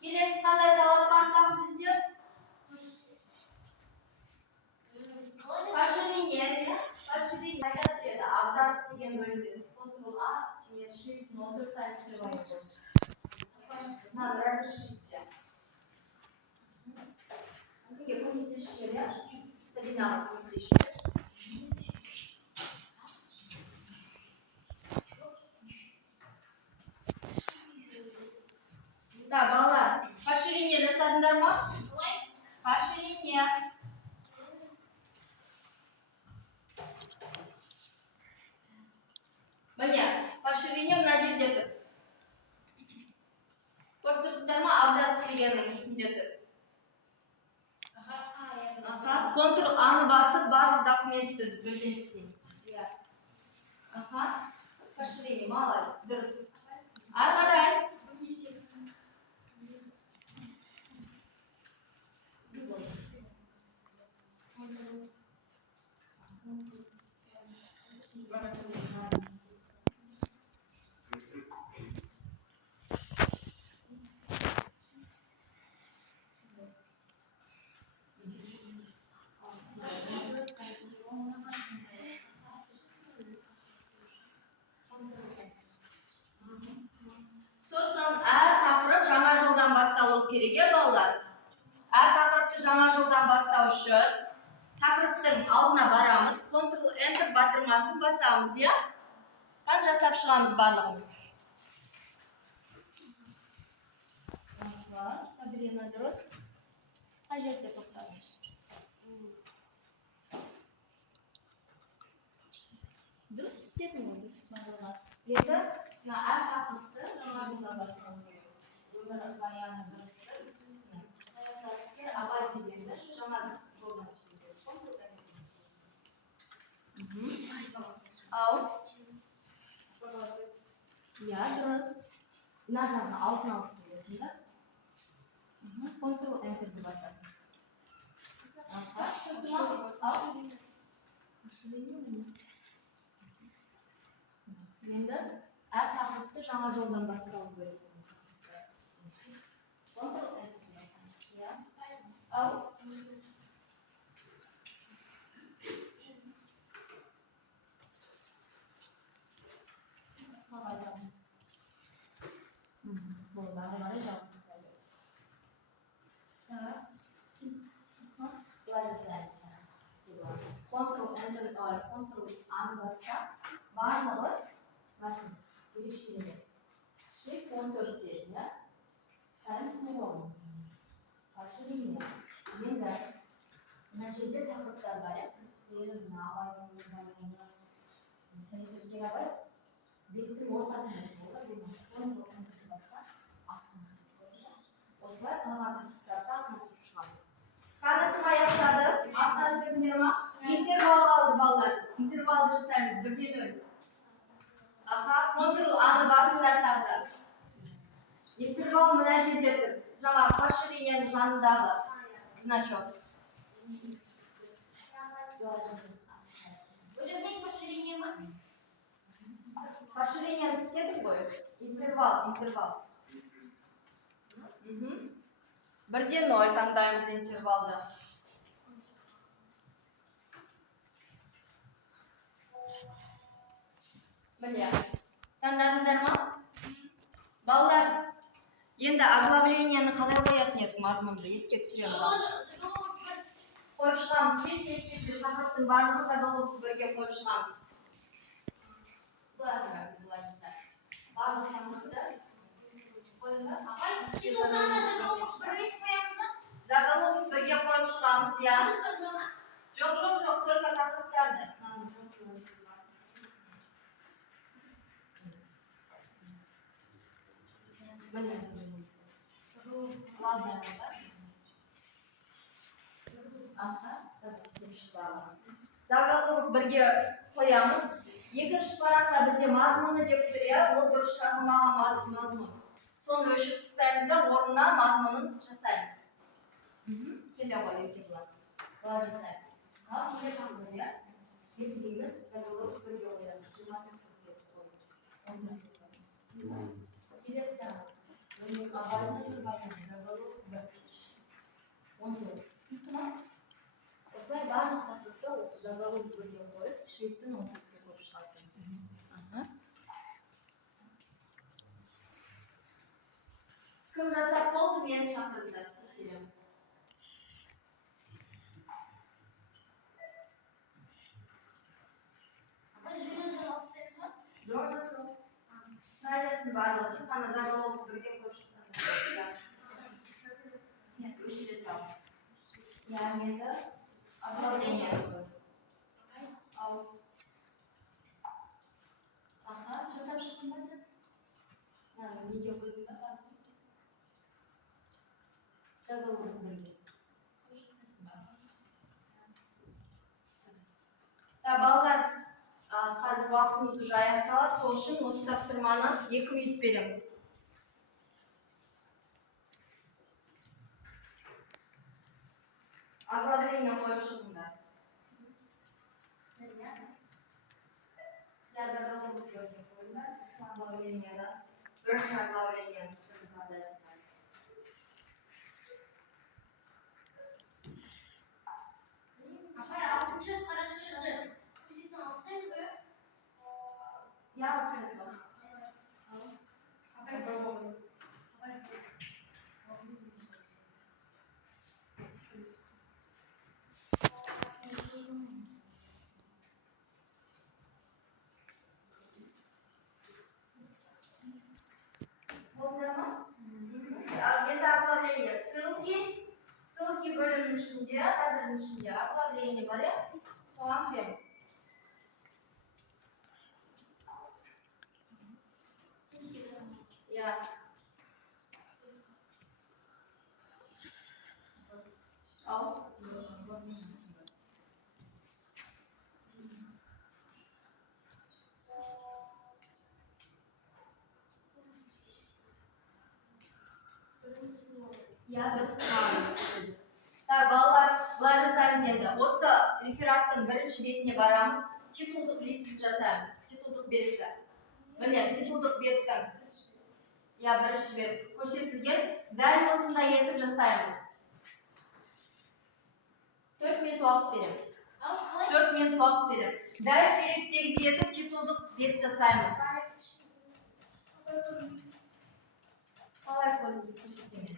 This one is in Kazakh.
Келесі қандай талап бар тағы бізде? Расширение. Расширение. Қайда тұрады? Абзац деген бөлімде. Ctrl A, және Shift 04 тайм сүйрелейді. Надо разрешить. Неге көмектесушілер, иә? Сабинаға көмектесушілер. Да, балалар, расширение жасадыңдар ма? Расширение. Міне, расширение мына жерде тұр. Көріп тұрсыздар ма? Абзац дегеннің үстінде тұр. Ctrl A-ны басып, барлық документті бірден істейміз. Расширение, молодец, дұрыс. Ары қарай. Сосын әр тақырып жаңа жолдан басталу керек, балалар. Әр тақырыпты жаңа жолдан бастау үшін тақырыптың алдына барамыз, Ctrl Enter батырмасын басамыз, иә? Қан жасап шығамыз барлығымыз. Табелина дұрыс. Қай жерде тоқтаймыз? Дұрыс істедің ғой, дұрыс барлығы. Енді әр тақырыпты жаңа жолдан бастауымыз керек. Өмір баяны дұрысты. Саясаткер абай дегенді жаңа жолдан түсу керек. Ау. Иә, дұрыс. Мына жағына алтын алып қойасың да. Ctrl Enter-ді басасың. Енді әр тақырыпты жаңа жолдан бастау керек. Ctrl Enter-ді басамыз. Ау. Қалайдамыз. Бұл бары жалғыз қайдамыз. Бұлай жасаймыз. Ctrl Enter-ді басса, барлығы bakın, girişleri. Shift 14 kesme. Times New Roman. Karşı linye. Yeniden. Neticede takıtlar var ya. Kısıkları, navaylığını, sayısızlıkları var. Birlikte ortasını yapıyorlar. Ctrl Enter bassa aslında çıkıyor. Oslar kanal takıtlarda aslında çıkışmamız. Kanatına yaşadı. Aslında söylediğim interval aldı ballar. Interval жасаймыз бірден өл. Ctrl A-ны басыңдар тағы. Интервал мына жерде тұр. Жаңа расширениенің жанындағы значок. Бөлімнен расширение ма? Расширениені істедік қой. Интервал. Бірден 0 таңдаймыз интервалды. Міне, таңдадыңдар ма? Балалар, енді оглавлениені қалай қоятын едік мазмұнды еске түсіреміз. Қойып шығамыз. Тез тақырыптың барлығын заголовок бірге қойып шығамыз. Бұлай жасаймыз. Барлық тақырыпты қойыңдар. Заголовок бірге қойып шығамыз, иә? Жоқ, только тақырыптарды. Заголовок бірге қоямыз. Екінші парақта бізде мазмұны деп тұр, ол дұрыс жазылмаған мазмұн. Соны өшіріп тастаймыз да орнына мазмұнын жасаймыз. Келе ғой еркебұлан. Бұлай жасаймыз. Сондай қаңғыр, иә? Езгейміз заголовок бірге қоямыз. 24 қойып. Келесі тағы. заголовок 14. Түсінікті ма? Осылай барлық тақырыпты осы заголовок бірге қойып, шрифтін 14-ке қойып шығасың. Кім жасап болды, мені шақырды. Тексерем. Жоқ. Снайдердің барлығы, тек қана заголовок бірге қойып шықсаңдар. Нет, үш рет сал. Яғни еді оглавление. Ал. Аха, жасап шықтың ба сен? Неге қойдың да бар? Заголовок бірге. Балалар, қазір уақытымыз уже аяқталады, сол үшін осы тапсырманы 2 минут беремін. Оглавление қойып шығыңдар. Я заголовок бірге қойыңдар, сосын оглавлениеда бірінші оглавление қадасыңдар. Апай, 6-шы қара сөзді көзесін алып тастаймыз ба? Я алып тастайсың. Апай, Болды ма? Енді оглавление. Ссылки бөлімнің ішінде, қазірдің ішінде оглавление бар, соған кіреміз. Я. Ал. Я дұрыс сұрағым. Так, балалар, былай жасаймыз енді. Осы рефераттың бірінші бетіне барамыз. Титулдық листін жасаймыз. Титулдық бетті. Міне, титулдық беттің. Я бірінші бет көрсетілген. Дәл осындай етіп жасаймыз. 4 минут уақыт берем. 4 минут уақыт берем. Дәл суреттегідей етіп титулдық бет жасаймыз. Қалай көрсетемін?